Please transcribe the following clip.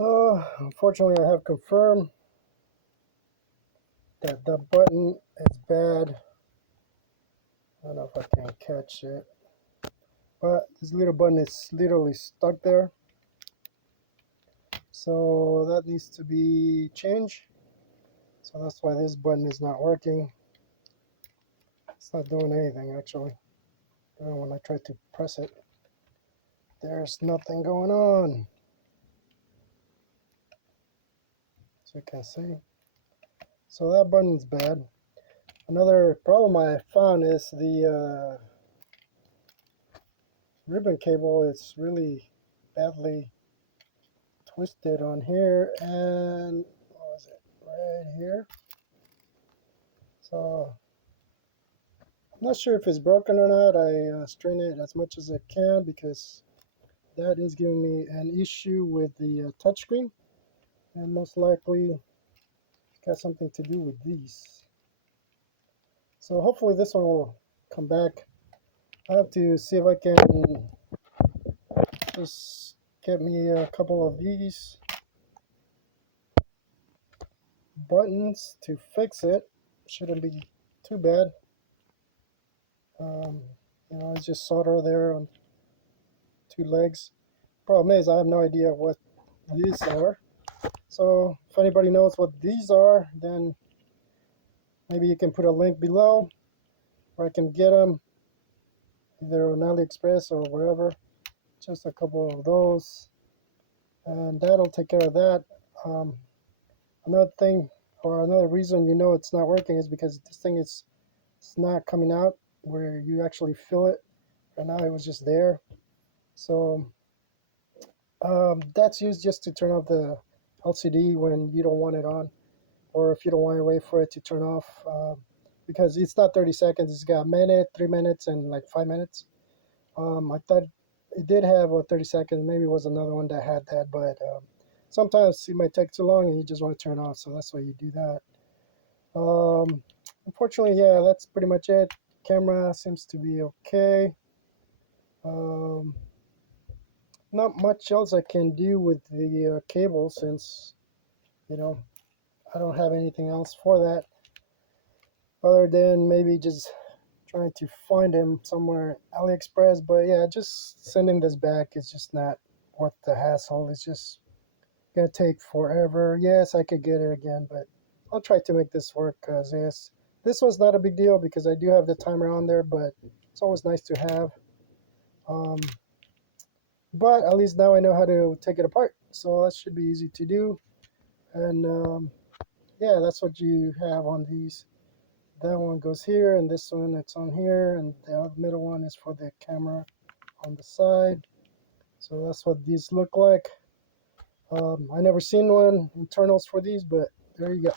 So unfortunately I have confirmed that the button is bad. I don't know if I can catch it, but this little button is literally stuck there, so that needs to be changed. So that's why this button is not working. It's not doing anything actually. When I try to press it, there's nothing going on, so you can see. So that button is bad. Another problem I found is the ribbon cable is really badly twisted on here, and what was it, right here. So I'm not sure if it's broken or not. I strain it as much as I can because that is giving me an issue with the touchscreen, and most likely it's got something to do with these. So hopefully this one will come back. I have to see if I can just get me a couple of these buttons to fix it. Shouldn't be too bad. It's just solder there on two legs. Problem is I have no idea what these are. So if anybody knows what these are, then maybe you can put a link below where I can get them either on AliExpress or wherever. Just a couple of those, and that'll take care of that. Another thing, or another reason you know it's not working, is because this thing it's not coming out where you actually feel it. Right now it was just there. So that's used just to turn off the LCD when you don't want it on, or if you don't want to wait for it to turn off, because it's not 30 seconds. It's got a minute, 3 minutes, and like 5 minutes. I thought it did have a 30 seconds. Maybe it was another one that had that, but sometimes it might take too long and you just want to turn off, so that's why you do that. Unfortunately, yeah, that's pretty much it. Camera seems to be okay. Not much else I can do with the cable, since I don't have anything else for that other than maybe just trying to find him somewhere AliExpress. But yeah, just sending this back is just not worth the hassle. It's just gonna take forever. Yes, I could get it again, but I'll try to make this work, because yes, this one's not a big deal because I do have the timer on there, but it's always nice to have. But at least now I know how to take it apart, so that should be easy to do. And yeah, that's what you have on these. That one goes here, and this one it's on here, and the middle one is for the camera on the side. So that's what these look like. I never seen one internals for these, but there you go.